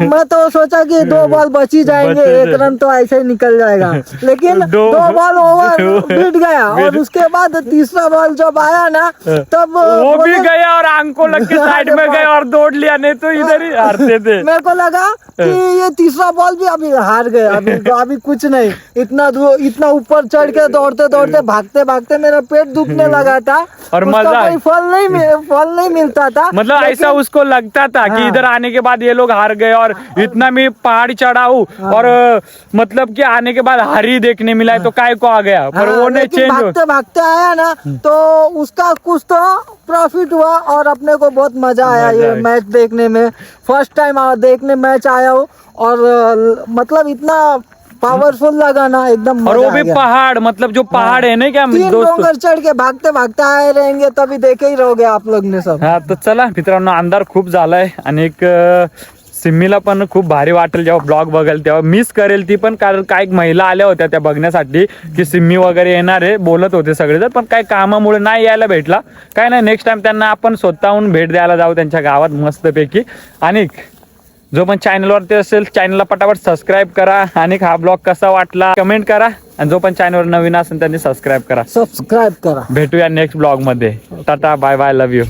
मैं तो सोचा कि 2 बॉल बची जाएंगे, 1 रन तो ऐसे ही निकल जाएगा, लेकिन 2 बॉल ओवर बीत गया। और उसके बाद तीसरा बॉल जब आया ना तब वो भी गया और को लग के साइड में गए और दौड़ लिया, नहीं तो इधर ही हारते थे। मेरे को लगा कि ये तीसरा बॉल भी अभी हार गए, अभी कुछ नहीं। इतना ऊपर चढ़ के दौड़ते दौड़ते भागते भागते मेरा पेट दुखने लगा था और उसका मजा कोई फल नहीं मिलता था। मतलब ऐसा उसको लगता था कि हाँ। इधर आने के बाद ये लोग हार गए और इतना मैं पहाड़ चढ़ा हूँ और मतलब कि आने के बाद हार ही देखने मिला है, तो काय को आ गया, पर वो नहीं चेंज हो। भागते भागते आया ना तो उसका कुछ तो प्रॉफिट हुआ और अपने को बहुत मजा आया ये मैच देखने में। फर्स्ट टाइम देखने मैच आया हूँ और मतलब इतना पावरफुल लगा ना, एकदम और वो मजा भी आ गया। पहाड़, मतलब जो पहाड़ है ना क्या 3 दोस्तों। डोंगर चढ़ के भागते भागते आए रहेंगे तभी देखे ही रहोगे आप लोग ने सब। हा तर चला मित्रांनो, अंधार खूप झालाय आणि एक सिम्मीला पण खूप भारी वाटेल जेव्हा ब्लॉग बघेल तेव्हा. मिस करेल ती पण, कारण काही महिला आल्या होत्या त्या बघण्यासाठी की सिम्मी वगैरे येणार आहे, बोलत होते सगळेजण, पण काही कामामुळे नाही यायला भेटला. काय नाही, नेक्स्ट टाइम त्यांना आपण स्वतःहून भेट द्यायला जाऊ त्यांच्या गावात मस्तपैकी. आणि जो पण चॅनलवरती असेल चॅनलला पटापट सबस्क्राईब करा. आणि हा ब्लॉग कसा वाटला कमेंट करा, आणि जो पण चॅनलवर नवीन असेल त्यांनी सबस्क्राईब करा. सब्सक्राइब करा. भेटूया नेक्स्ट ब्लॉग मध्ये. Tata bye bye, love you.